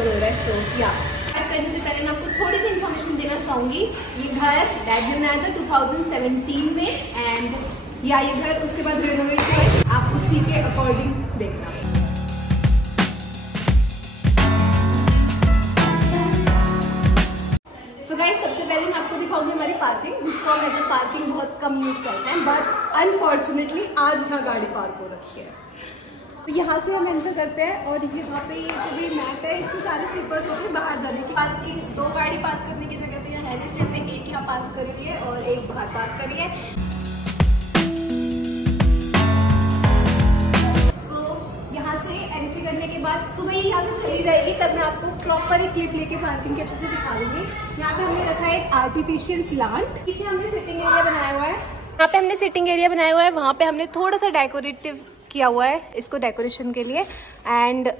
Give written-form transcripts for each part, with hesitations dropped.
Floor हो रहा है। सो या स्टार्ट करने से पहले मैं आपको थोड़ी सी इन्फॉर्मेशन देना चाहूँगी। ये घर डैड ने बनाया था 2017 में एंड या ये घर उसके बाद रेनोवेट हुआ। आप उसी के अकॉर्डिंग देखना। सबसे पहले मैं आपको दिखाऊंगी हमारी पार्किंग, जिसको हम ऐसे पार्किंग बहुत कम यूज करते हैं, बट अनफॉर्चुनेटली आज यहाँ गाड़ी पार्क हो रखी है। तो यहाँ से हम एंटर करते हैं और यहाँ पे ये जो भी मैट है इसमें सारे स्लीपर्स होते हैं बाहर जाने की। पार्किंग 2 गाड़ी पार्क करने की जगह तो यहाँ है, इसलिए हमने एक यहाँ पार्क करी हुई है और एक बाहर पार्क करी है। करने के बाद सुबह ही यहाँ से चली जाएगी, तब मैं आपको प्रॉपर एक क्लिप लेके पार्किंग के अच्छे से दिखा दूंगी। यहाँ पे हमने रखा है एक आर्टिफिशियल प्लांट, पीछे हमने सिटिंग एरिया बनाया हुआ है। यहाँ पे हमने सिटिंग एरिया बनाया हुआ है, वहाँ पे हमने थोड़ा सा डेकोरेटिव किया हुआ है इसको डेकोरेशन के लिए। एंड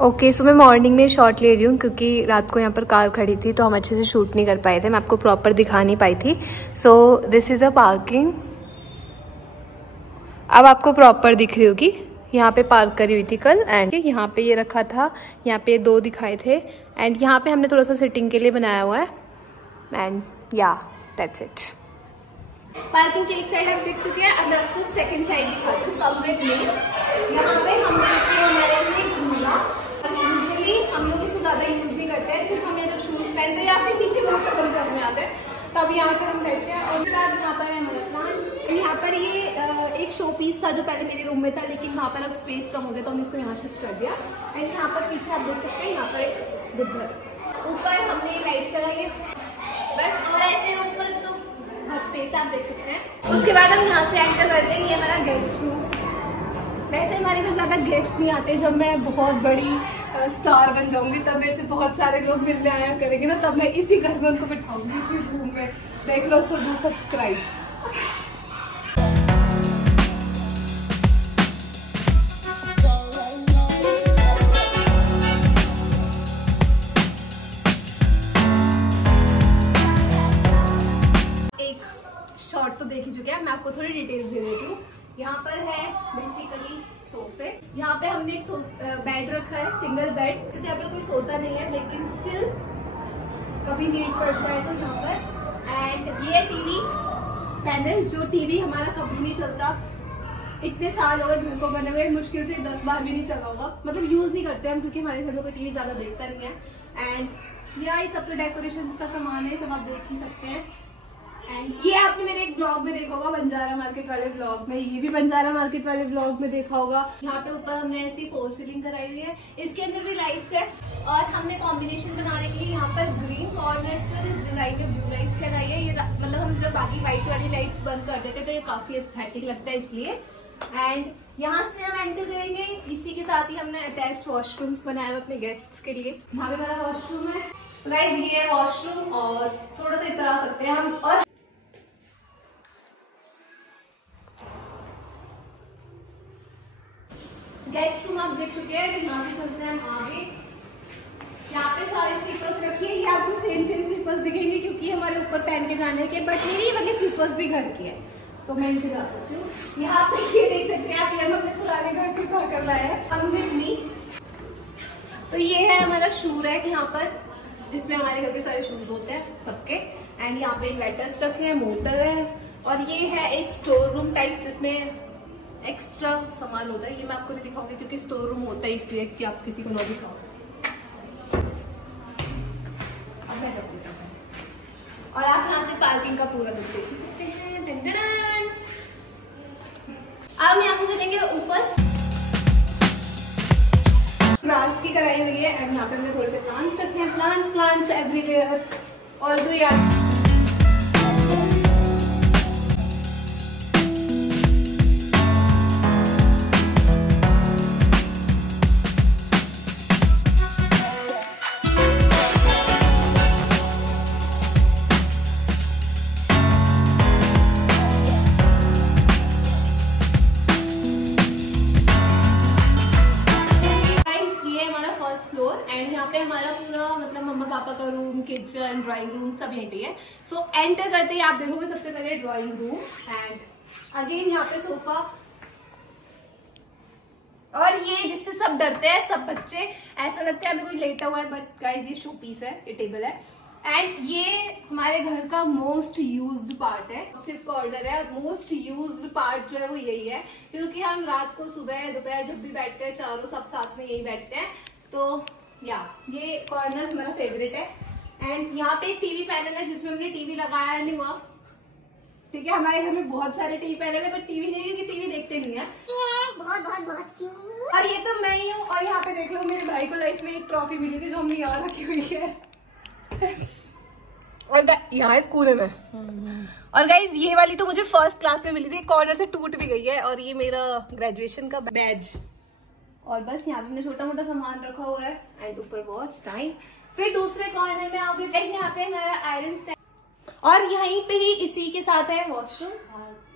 ओके, सो मैं मॉर्निंग में शॉट ले रही हूँ क्योंकि रात को यहाँ पर कार खड़ी थी तो हम अच्छे से शूट नहीं कर पाए थे, मैं आपको प्रॉपर दिखा नहीं पाई थी। So this is a parking, अब आपको प्रॉपर दिख रही होगी। यहाँ पे पार्क करी हुई थी कल एंड यहाँ पे ये रखा था, यहाँ पे 2 दिखाए थे एंड यहाँ पे हमने थोड़ा सा सिटिंग के लिए बनाया हुआ है एंड या दैट्स इट। पार्किंग के एक साइड आप देख चुके हैं, अब मैं आपको सेकंड साइड दिखाती हूँ। कम विद मी, यहाँ पे हमने हमारे लिए झूला, यूजुअली हम लोग इसको ज़्यादा यूज़ नहीं करते हैं, सिर्फ हम ये जब शूज़ पहनते हैं या फिर नीचे बहुत कदम करने आते हैं तब यहाँ पर हम बैठते हैं। और यहाँ पर है हमारा प्लांट, यहाँ पर ये एक शो पीस था जो पहले मेरे रूम में था, लेकिन वहाँ पर अब स्पेस कम हो गया तो हमने इसको यहाँ शिफ्ट कर दिया। एंड यहाँ पर पीछे आप देख सकते हैं, यहाँ पर एक बुद्ध, ऊपर हमने लाइट्स लगाई है बस, और ऐसे ऊपर तो बहुत स्पेस आप देख सकते हैं। उसके बाद हम यहाँ से एंटर करते हैं, ये हमारा गेस्ट रूम। वैसे हमारे घर ज़्यादा गेस्ट नहीं आते, जब मैं बहुत बड़ी स्टार बन जाऊंगी तब मेरे से बहुत सारे लोग मिलने आया करेंगे ना, तब मैं इसी घर में उनको बिठाऊंगी, इसी रूम में। देख लो, सो डू सब्सक्राइब। एक शॉर्ट तो देख ही चुके हैं, मैं आपको थोड़ी डिटेल्स दे देती हूँ। यहाँ पर है बेसिकली सोफे, यहाँ पे हमने एक बेड रखा है, सिंगल बेड, यहाँ पे कोई सोता नहीं है लेकिन स्टिल कभी नीड पड़ जाए तो यहाँ पर। एंड ये टीवी पैनल, जो टीवी हमारा कभी नहीं चलता, इतने साल हो गए घर को बने हुए, मुश्किल से 10 बार भी नहीं चला होगा, मतलब यूज नहीं करते हम क्योंकि हमारे घर में कोई टीवी ज्यादा देखता नहीं है। एंड ये सब तो डेकोरेशन का सामान है, सब आप देख ही सकते हैं। एंड ये आपने मेरे एक ब्लॉग में देखा होगा, बंजारा मार्केट वाले ब्लॉग में, ये भी बंजारा मार्केट वाले ब्लॉग में देखा होगा। यहाँ पे ऊपर हमने ऐसी फॉल सीलिंग कराई हुई है, इसके अंदर भी लाइट्स है और हमने कॉम्बिनेशन बनाने के लिए यहाँ पर ग्रीन कॉर्नर्स पर इस डिजाइन में ब्लू लाइट्स लगाई है। ये मतलब हम जब बाकी व्हाइट वाली लाइट्स बंद कर देते तो ये काफी एस्थेटिक लगता है इसलिए। एंड यहाँ से हम एंटर करेंगे, इसी के साथ ही हमने अटैच्ड वॉशरूम्स बनाए हुए अपने गेस्ट्स के लिए। यहाँ पे हमारा वॉशरूम है, गाइस ये है वॉशरूम और थोड़ा सा इधर आ सकते हैं हम। और गेस्ट रूम आप देख चुके हैं, तो यहाँ से चलते हैं हम आगे। यहाँ पे सारे स्लीपर्स रखिए, ये आपको सेम स्लीपर्स दिखेंगे क्योंकि हमारे ऊपर पहन के जाने के, बट मेरी वाली स्लीपर्स भी घर की है तो मैं इनसे जा सकती हूँ। यहाँ पे ये देख सकते हैं आप, ये हम अपने पुराने घर से उठा कर लाए हैं, कम विद मी। तो ये है हमारा शू रैक यहाँ पर, जिसमें हमारे घर के सारे शूज होते हैं सबके। एंड यहाँ पे इन्वर्टर्स रखे हैं, मोटर है, और ये है एक स्टोर रूम टाइप जिसमें एक्स्ट्रा सामान होता है। ये मैं आपको नहीं दिखाऊंगी क्योंकि स्टोर रूम होता है इसलिए कि आप किसी को ना दिखाओ। और आप यहाँ से पार्किंग का पूरा लुक देख सकते हैं। अब हम यहाँ से चलेंगे ऊपर, ग्रास की कराई हुई है एंड यहाँ पे हमने थोड़े से प्लांट्स रखे हैं, प्लांट्स एवरीवेयर। और दो यार पापा का रूम, किचन, ड्राइंग रूम सब यहीं है। सो एंटर करते ही आप देखोगे सबसे पहले ड्राइंग रूम एंड अगेन यहाँ पे सोफा। और ये जिससे सब डरते हैं, सब बच्चे, ऐसा लगता है अभी कोई लेटा हुआ है, बट गाइस ये शो पीस है, ये टेबल है। एंड ये हमारे घर का मोस्ट यूज्ड पार्ट है, सिर्फ कॉर्नर है और मोस्ट यूज्ड पार्ट जो है वो यही है, क्योंकि हम रात को सुबह दोपहर जब भी बैठते हैं चारों सब साथ में यही बैठते हैं। तो या ये कॉर्नर हमारा फेवरेट है। एंड यहाँ पे एक टीवी पैनल है जिसमें हमने टीवी लगाया नहीं हुआ, ठीक है। हमारे घर में बहुत सारे टीवी पैनल है, बट टीवी नहीं, क्योंकि टीवी देखते नहीं है। बहुत बहुत बहुत क्यों। और ये तो मैं ही हूँ। और यहाँ पे देख लो, मेरे भाई को लाइफ में एक ट्रॉफी मिली थी जो हमने यहाँ रखी हुई है। और यहाँ स्कूल में और गाइज ये वाली तो मुझे फर्स्ट क्लास में मिली थी, कॉर्नर से टूट भी गई है। और ये मेरा ग्रेजुएशन का बैज। और बस यहाँ पे छोटा मोटा सामान रखा हुआ है। एंड ऊपर वॉच टाइम। फिर दूसरे कॉर्नर में आओगे, यहाँ पे हमारा आयरन स्टैंड, और यहीं पे ही इसी के साथ है वॉशरूम।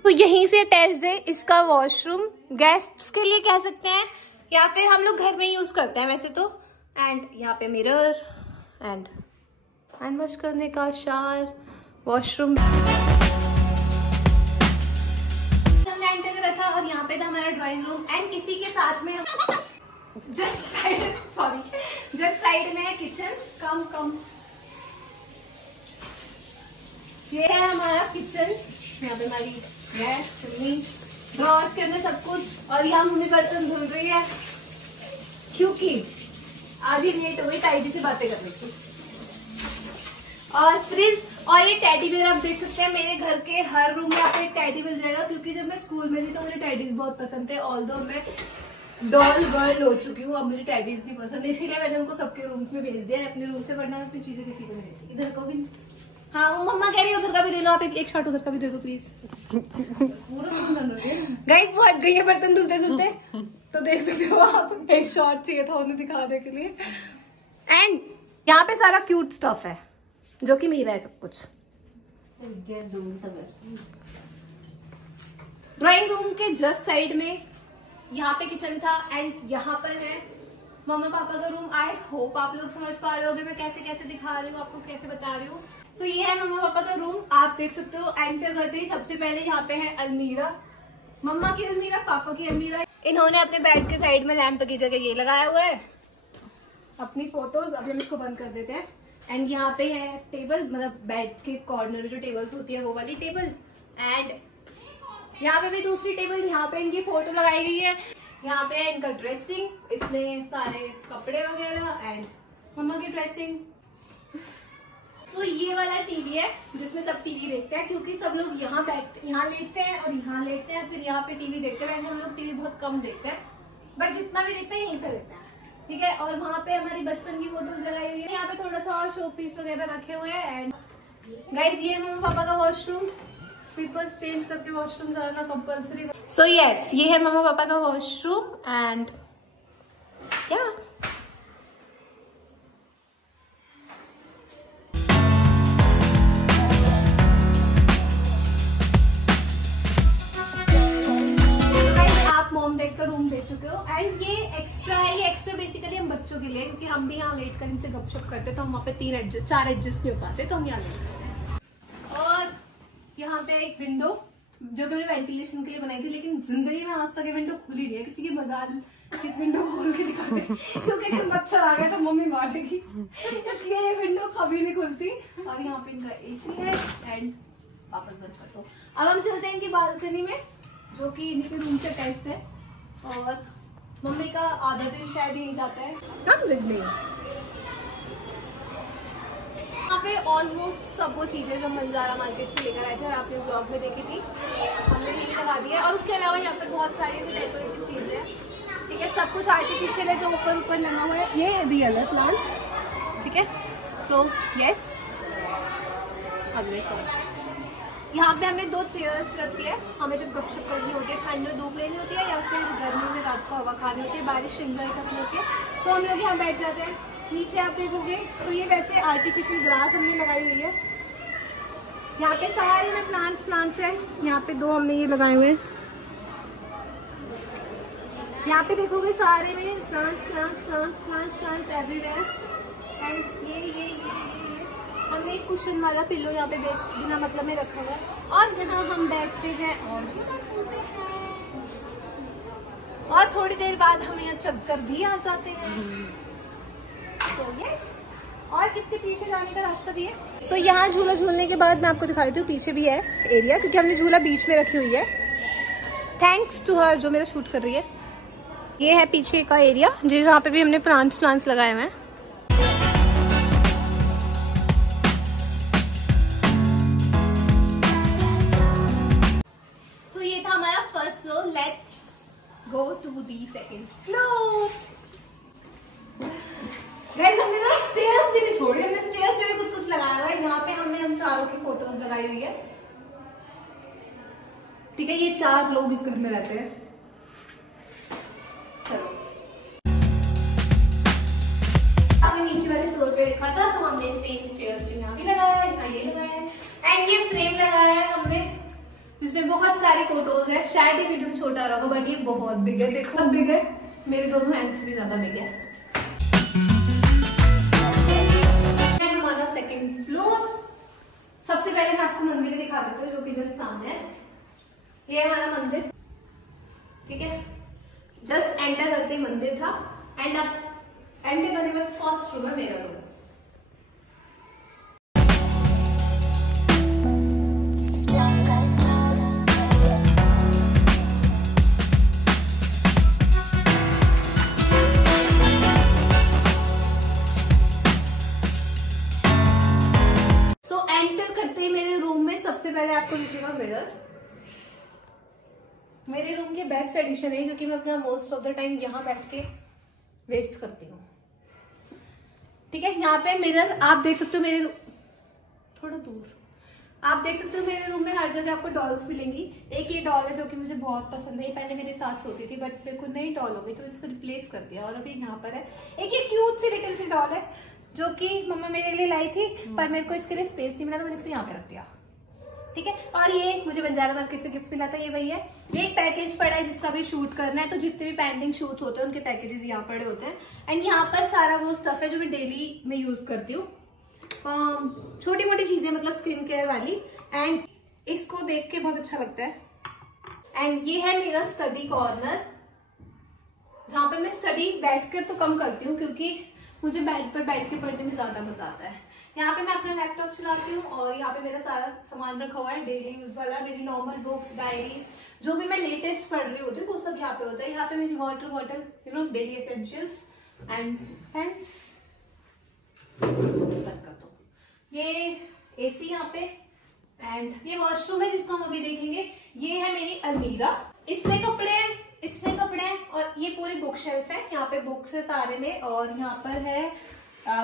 तो यहीं से अटैच्ड है इसका वॉशरूम, गेस्ट्स के लिए कह सकते हैं, या फिर हम लोग घर में यूज करते हैं वैसे तो। एंड यहाँ पे मिरर एंड हैंड वॉश करने का शावर, वॉशरूम था। और यहाँ पे था हमारा ड्राइंग रूम। एंड इसी के साथ में जस्ट साइड में है किचन। कम ये है हमारा किचन। यहाँ पे हमारी गैस, चुन्नी, ड्रॉर्स के अंदर सब कुछ। और यहाँ मम्मी बर्तन धुल रही है, क्योंकि आधी लेट हो गई ताई जी से बातें करने की। और फ्रिज और ये टेडी बेयर आप देख सकते हैं, मेरे घर के हर रूम में आपको एक टेडी मिल जाएगा, क्योंकि जब मैं स्कूल में थी तो मुझे टेडीज बहुत पसंद थे। ऑल्दो मैं डॉल गर्ल हो चुकी हूँ, अब मुझे टेडीज नहीं पसंद, इसीलिए मैंने उनको सबके रूम्स में भेज दिया है अपने रूम से, वरना अपनी चीजें किसी को नहीं देती। इधर को भी, हाँ वो मम्मा कह रही है उधर का भी ले लो आप, एक शॉट उधर का भी दे दो प्लीज। गाइस वो हट गई है बर्तन धुलते धुलते, तो देख सकते हो आप, एक शॉट चाहिए था उन्हें दिखाने के लिए। एंड यहाँ पे सारा क्यूट स्टफ है जो कि मेरा है सब कुछ। ड्राइंग रूम के जस्ट साइड में यहाँ पे किचन था। एंड यहाँ पर है मम्मा पापा का रूम। आई होप आप लोग समझ पा रहे होगे मैं कैसे कैसे दिखा रही हूँ, आपको कैसे बता रही हूँ। सो ये है मम्मा पापा का रूम, आप देख सकते हो। एंटर करते ही सबसे पहले यहाँ पे है अलमीरा, मम्मा की अलमीरा, पापा की अलमीरा। इन्होंने अपने बेड के साइड में लैंप की जगह ये लगाया हुआ है, अपनी फोटोज। अभी हम इसको बंद कर देते हैं। एंड यहाँ पे है टेबल, मतलब बेड के कॉर्नर में जो टेबल्स होती है वो वाली टेबल। एंड यहाँ पे भी दूसरी टेबल, यहाँ पे इनकी फोटो लगाई गई है। यहाँ पे है इनका ड्रेसिंग, इसमें सारे कपड़े वगैरह एंड मम्मा की ड्रेसिंग। सो ये वाला टीवी है जिसमें सब टीवी देखते हैं, क्योंकि सब लोग यहाँ बैठते, यहाँ लेटते हैं और यहाँ लेटते हैं, फिर यहाँ पे टीवी देखते हैं। वैसे हम लोग टीवी बहुत कम देखते हैं, बट जितना भी देखते हैं यहीं पे देखते हैं, ठीक है। और वहाँ पे हमारी बचपन की फोटोज लगाई हुई है। यहाँ पे थोड़ा सा और शो पीस वगैरह रखे हुए हैं। एंड गाइस ये मम्मा पापा का वॉशरूम, स्लीपर्स चेंज करके वॉशरूम जाना कंपल्सरी। सो यस ये है मम्मा पापा का वॉशरूम। एंड क्या मॉम डैड का रूम देख चुके हो। एंड ये एक्स्ट्रा है, ये एक्स्ट्रा बेसिकली हम बच्चों के लिए, क्योंकि हम भी यहाँ लेट कर इनसे गपशप करते तो हम वहाँ पे 4 एडजस्ट नहीं हो पाते, तो हम यहाँ लेट करते हैं। और यहाँ पे एक विंडो जो कि मैंने वेंटिलेशन के लिए बनाई थी, लेकिन जिंदगी में आज तक ये विंडो खुली नहीं है। किसी की मजाल इस विंडो को खोल के दिखाते, क्योंकि अगर मच्छर आ गया तो मम्मी मार देगी, इसलिए ये विंडो कभी नहीं खुलती। और यहाँ पे इनका AC है। एंड वापस बंद कर दो। अब हम चलते हैं इनकी बालकनी में, जो कि इन्हीं के रूम से अटैच्ड है। और मम्मी का आधा दिन शायद यही जाता है। Come with me. यहाँ पे ऑलमोस्ट सब वो चीजें जो बंजारा मार्केट से लेकर आए थे और आपने ब्लॉग में देखी थी, हमने ये लगा दिया है। और उसके अलावा यहाँ पर बहुत सारी ऐसी डेकोरेटिव चीजें हैं, ठीक है। सब कुछ आर्टिफिशियल है जो ऊपर ऊपर लगा हुआ है, ये रियल है प्लांट्स, ठीक है। सो यस अगले शॉट। यहाँ पे हमें 2 चेयर्स रखी है, हमें जब गपशप करनी होती है, ठंड में धूप लेनी होती है, या फिर गर्मी में रात को हवा खानी होती है, बारिश एंजॉय करनी होती है, तो हम लोग यहाँ बैठ जाते हैं। नीचे आप देखोगे तो ये वैसे आर्टिफिशियल ग्रास हमने लगाई हुई है। यहाँ पे सारे में प्लांट्स हैं। यहाँ पे 2 हमने ये लगाए हुए हैं। यहाँ पे देखोगे सारे में प्लांट्स एवरीवेयर। एंड ये हमने एक कुशन वाला पिल्लो यहाँ पे बेस बिना मतलब में रखा हुआ है, और यहाँ हम बैठते हैं और झूला झूलते हैं। और थोड़ी देर बाद हम यहाँ चक्कर भी आ जाते हैं। बैक इसके पीछे जाने का रास्ता भी है। तो यहाँ झूला झूलने के बाद मैं आपको दिखा देती हूँ, पीछे भी है एरिया, क्योंकि हमने झूला बीच में रखी हुई है। थैंक्स टू हर जो मेरा शूट कर रही है। ये है पीछे का एरिया जहाँ पे भी हमने प्लांट्स लगाए हुए हैं। तो ये था हमारा first floor. Let's go to the second floor. Guys हमने ना स्टेयर्स भी नहीं छोड़ी, हमने स्टेयर्स पे भी कुछ लगाया हुआ है। यहाँ पे हमने हम चारों की फोटोज लगाई हुई है। ठीक है, ये 4 लोग इस घर में रहते हैं। चलो, आपने नीचे वाले फ्लोर पे देखा था तो हमने सेम स्टेयर्स भी यहाँ भी लगाया है, यहाँ ये लगाया है। एंड ये फ्रेम लगाया है हमने जिसमें बहुत सारी फोटोज है। शायद ये वीडियो में छोटा रहा होगा बट ये बहुत बिग है, देखो बहुत बिग है, मेरे दोनों हैंड्स से भी ज्यादा बिग है। हमारा सेकंड फ्लोर। सबसे पहले मैं आपको मंदिर दिखा देती हूँ जो कि जस्ट सामने है। ये है हमारा मंदिर, ठीक है। जस्ट एंटर करते ही मंदिर था। एंड अब एंटर करने में फर्स्ट रूम है मेरा रूम। सो एंटर करते ही मेरे रूम में सबसे पहले आपको दिखेगा मिरर। मेरे रूम की बेस्ट एडिशन है क्योंकि मैं अपना मोस्ट ऑफ द टाइम यहाँ बैठ के वेस्ट करती हूँ, ठीक है। यहाँ पे मिरर आप देख सकते हो, मेरे थोड़ा दूर आप देख सकते हो मेरे रूम में हर जगह आपको डॉल्स मिलेंगी। एक ये डॉल है जो कि मुझे बहुत पसंद है, पहले मेरे साथ सोती थी बट मेरे को नई डॉल हो गई तो इसको रिप्लेस कर दिया। और अभी यहाँ पर है एक ये क्यूट सी लिटिल सी डॉल है जो कि मम्मा मेरे लिए लाई थी पर मेरे को इसके लिए स्पेस नहीं मिला तो मैंने इसको यहाँ पे रख दिया, ठीक है। और ये मुझे बंजारा मार्केट से गिफ्ट मिला था, ये वही है। ये एक पैकेज पड़ा है जिसका भी शूट करना है, तो जितने भी पेंडिंग शूट होते हैं उनके पैकेजेस यहाँ पड़े होते हैं। एंड यहाँ पर सारा वो स्टफ है जो मैं डेली में यूज करती हूँ, छोटी मोटी चीजें मतलब स्किन केयर वाली। एंड इसको देख के बहुत अच्छा लगता है। एंड ये है मेरा स्टडी कॉर्नर जहाँ पर मैं स्टडी बैठकर तो कम करती हूँ क्योंकि मुझे बेड पर बैठ के पढ़ने में ज्यादा मजा आता है। यहाँ पे मैं अपना लैपटॉप चलाती हूँ और यहाँ पे मेरा सारा सामान रखा हुआ है डेली यूज वाला, मेरी नॉर्मल बुक्स, डायरीज, जो भी मैं लेटेस्ट पढ़ रही होती हूँ वो सब यहाँ पे होता है। यहाँ पे मेरी water bottle, you know, daily essentials and pains रखा। तो ये एसी यहाँ पे एंड ये वॉशरूम है जिसको हम अभी देखेंगे। ये है मेरी अलमीरा, इसमें कपड़े हैं, इसमें कपड़े हैं और ये पूरी बुक शेल्फ है। यहाँ पे बुक्स है सारे में और यहाँ पर है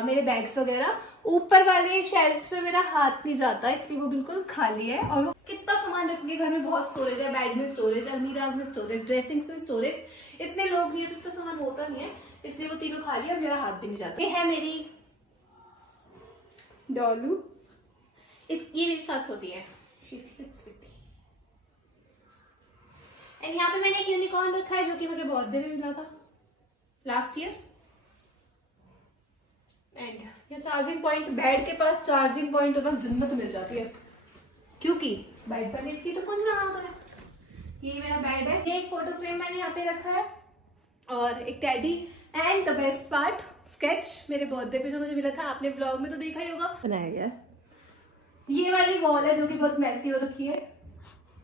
मेरे बैग्स वगैरह। ऊपर वाले शेल्फ्स पे मेरा हाथ नहीं जाता इसलिए वो बिल्कुल खाली है। और कितना सामान रखेंगे, घर में बहुत स्टोरेज है, बेड में स्टोरेज, अलमीराज में स्टोरेज, ड्रेसिंग्स में स्टोरेज। इतने लोग नहीं है तो इतना सामान होता नहीं है इसलिए वो तीनों खाली है और मेरा हाथ भी नहीं जाता। ये है मेरी डॉलू, ये मेरे साथ होती है। एंड यहाँ पे मैंने एक यूनिकॉर्न रखा है जो कि मुझे बर्थडे में मिला था लास्ट ईयर। एंड ये चार्जिंग पॉइंट, बेड के पास चार्जिंग पॉइंट होना जन्नत मिल जाती है क्योंकि बेड पर मिलती तो कुछ रहा होता है। ये मेरा बेड है। ये एक फोटो फ्रेम मैंने यहाँ पे रखा है और एक teddy. And the best part, sketch मेरे बर्थडे पे जो मुझे मिला था, आपने ब्लॉग में तो देखा ही होगा, बनाया गया। ये वाली वॉल है जो कि बहुत मैसी हो रखी है,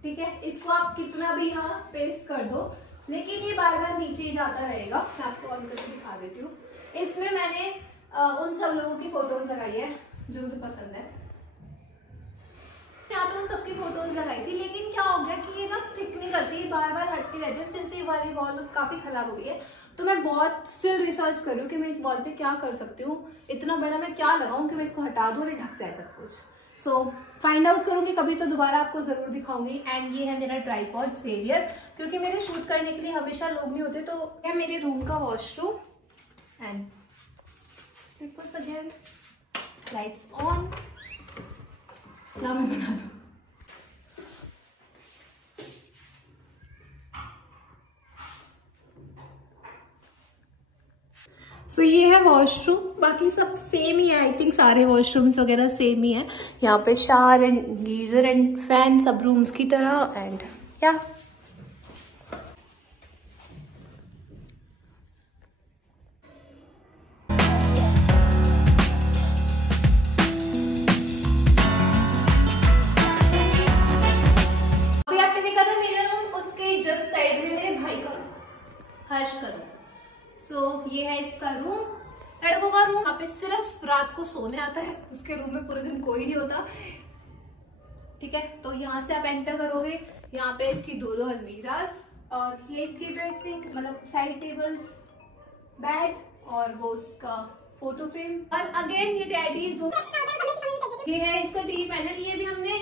ठीक है। इसको आप कितना भी यहाँ पेस्ट कर दो लेकिन ये बार बार नीचे ही जाता रहेगा। मैं आपको ऑन करके दिखा देती हूँ। इसमें मैंने उन सब लोगों की फोटोज लगाई है जो मुझे पसंद है। यहाँ पे उन सबकी फोटोज लगाई थी लेकिन क्या हो गया कि ये ना स्टिक नहीं करती, बार बार हटती रहती है, उससे ये वाली वॉल काफी खराब हो गई है। तो मैं बहुत स्टिल रिसर्च कर रही हूँ कि मैं इस वॉल पे क्या कर सकती हूँ, इतना बड़ा मैं क्या लगाऊं कि मैं इसको हटा दूं और ढक जाए सब कुछ। सो फाइंड आउट करूंगी कभी तो दोबारा आपको जरूर दिखाऊंगी। एंड ये है मेरा ट्राइपॉड सेवियर क्योंकि मेरे शूट करने के लिए हमेशा लोग नहीं होते। तो है मेरे रूम का washroom and slippers again, lights on. क्या मैं बना दूं? सो ये है वॉशरूम, बाकी सब सेम ही है। आई थिंक सारे वॉशरूम्स वगैरह सेम ही है। यहाँ पे shower and geyser and fan सब रूम्स की तरह। एंड या रूम यहाँ पे सिर्फ रात को सोने आता है, उसके रूम में पूरे दिन कोई नहीं होता, ठीक है। तो यहाँ से आप एंटर करोगे, यहाँ पे इसकी दो अलमीराज और ये इसकी ड्रेसिंग, मतलब साइड टेबल्स, बेड और वो इसका फोटो फ्रेम। और अगेन ये टैडीज जो ये है इसका टीवी पैनल, ये भी हमने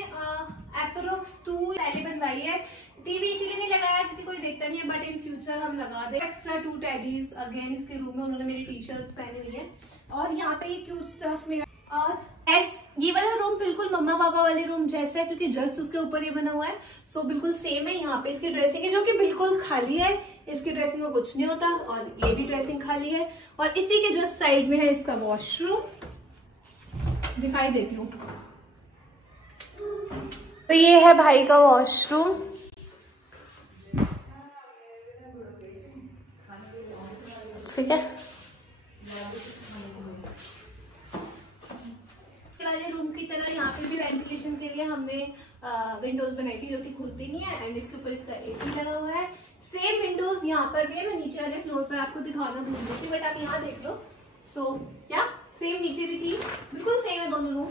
एप्रोक्स 2 पहले बनवाई है। टीवी इसीलिए नहीं लगाया क्योंकि कोई देखता नहीं है, बट इन फ्यूचर हम लगा दे। एक्स्ट्रा 2 टैडीज अगेन इसके रूम में, उन्होंने मेरी टी शर्ट्स पहनी हुई है। और यहाँ पे ये क्यूट स्टफ मेरा, और ये वाला रूम बिल्कुल मम्मा पापा वाले रूम जैसा है क्योंकि जस्ट उसके ऊपर ये बना हुआ है, सो बिल्कुल सेम है। यहाँ पे इसकी ड्रेसिंग है जो कि बिल्कुल खाली है, इसकी ड्रेसिंग में कुछ नहीं होता, और ये भी ड्रेसिंग खाली है। और इसी के जस्ट साइड में है इसका वॉशरूम, दिखाई देती हूँ। तो ये है भाई का वॉशरूम, ठीक है। वाले रूम की तरह यहाँ पे भी वेंटिलेशन के लिए हमने विंडोज बनाई थी जो कि खुलती नहीं है, एंड इसके ऊपर इसका एसी लगा हुआ है। सेम विंडोज यहाँ पर भी है, मैं नीचे वाले फ्लोर पर आपको दिखाना भूल गई थी, बट आप यहाँ देख लो। सो क्या सेम नीचे भी थी, बिल्कुल सेम है दोनों रूम,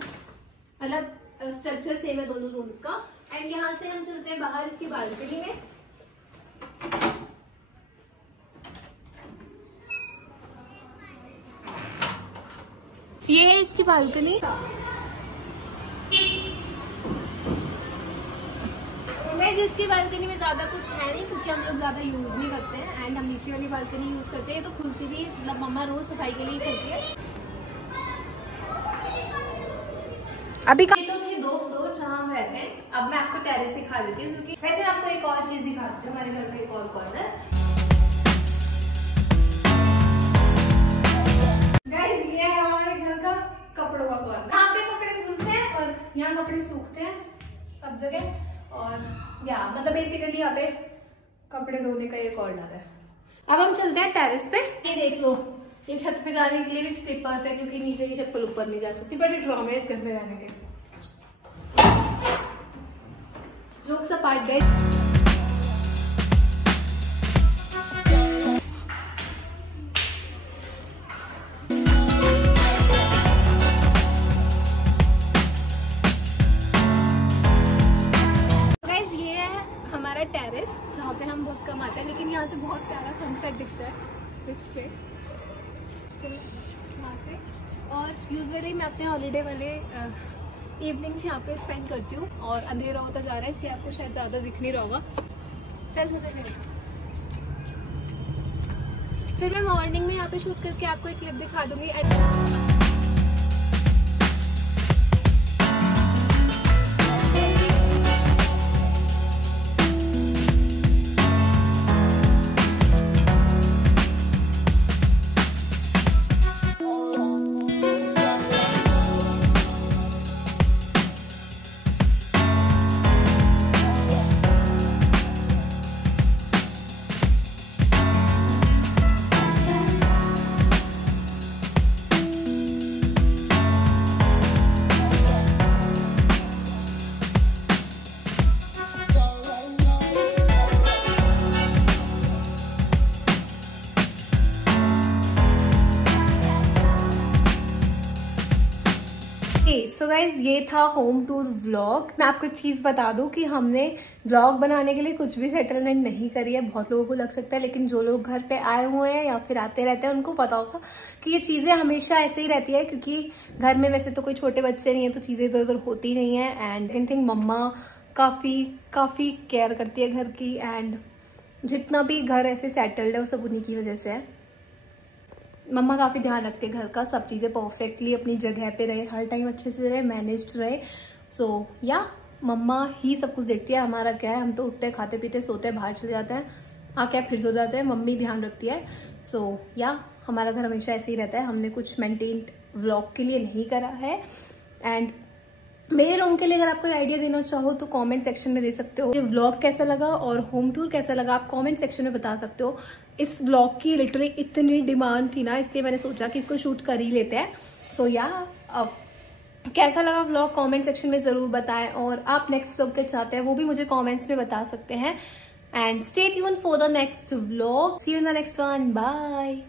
मतलब स्ट्रक्चर सेम है दोनों रूम्स का। एंड यहाँ से हम चलते हैं बाहर इसकी बालकनी में। ये है इसकी बालकनी। इसकी बालकनी में ज्यादा कुछ है नहीं क्योंकि हम लोग ज्यादा यूज नहीं करते हैं, एंड हम नीचे वाली बालकनी यूज करते हैं, तो खुलती भी, मतलब मम्मा रोज सफाई के लिए खुलती है। अभी तो थे 2 फ्लोर जहाँ हम रहते हैं। अब मैं आपको टेरेस दिखा देती हूँ, क्योंकि वैसे आपको एक और चीज दिखाती हूँ, हमारे घर का एक और कॉर्नर। गाइस ये है हमारे घर का कपड़ों का कॉर्नर, यहाँ पे कपड़े धुलते हैं और यहाँ कपड़े सूखते हैं सब जगह। और मतलब बेसिकली यहाँ पे कपड़े धोने का ये कॉर्नर है। अब हम चलते हैं टेरेस पे। ये देख लो, ये छत पे जाने के लिए भी स्टेपर्स है क्योंकि नीचे की चप्पल ऊपर नहीं जा सकती, बड़े ड्रामे इस घर में जाने के। जोक्स अपार्ट गाइस, टेरेस जहाँ पे हम बहुत कम आते हैं, लेकिन यहाँ से बहुत प्यारा सनसेट दिखता है इस पे। चलो यहाँ से, और यूजुअली मैं अपने हॉलीडे वाले इवनिंग्स यहाँ पे स्पेंड करती हूँ, और अंधेरा होता जा रहा है इसलिए आपको शायद ज़्यादा दिख नहीं रहा होगा। चल मुझे फिर मैं मॉर्निंग में यहाँ पे शूट करके आपको एक क्लिप दिखा दूँगी। सो गाइज ये था होम टूर व्लॉग। मैं आपको एक चीज बता दूं कि हमने व्लॉग बनाने के लिए कुछ भी सेटलमेंट नहीं करी है। बहुत लोगों को लग सकता है, लेकिन जो लोग घर पे आए हुए हैं या फिर आते रहते हैं उनको पता होगा कि ये चीजें हमेशा ऐसे ही रहती है, क्योंकि घर में वैसे तो कोई छोटे बच्चे नहीं है तो चीजें इधर उधर होती नहीं है। एंड आई थिंक मम्मा काफी केयर करती है घर की, एंड जितना भी घर ऐसे सेटल्ड है वो सब उन्हीं की वजह से है। मम्मा काफ़ी ध्यान रखते हैं घर का, सब चीज़ें परफेक्टली अपनी जगह पे रहे, हर टाइम अच्छे से रहे, मैनेज्ड रहे। सो मम्मा ही सब कुछ देखती है। हमारा क्या है, हम तो उठते खाते पीते सोते हैं, बाहर चले जाते हैं, आके फिर सो जाते हैं, मम्मी ध्यान रखती है। सो हमारा घर हमेशा ऐसे ही रहता है। हमने कुछ मेंटेन व्लॉग के लिए नहीं करा है। एंड मेरे रूम के लिए अगर आप कोई आइडिया देना चाहो तो कमेंट सेक्शन में दे सकते हो। ये व्लॉग कैसा लगा और होम टूर कैसा लगा आप कमेंट सेक्शन में बता सकते हो। इस व्लॉग की लिटरली इतनी डिमांड थी ना, इसलिए मैंने सोचा कि इसको शूट कर ही लेते हैं। सो अब कैसा लगा व्लॉग कमेंट सेक्शन में जरूर बताएं, और आप नेक्स्ट व्लॉग क्या चाहते हैं वो भी मुझे कमेंट्स में बता सकते हैं। And stay tuned for the next vlog. See you in the next one. Bye.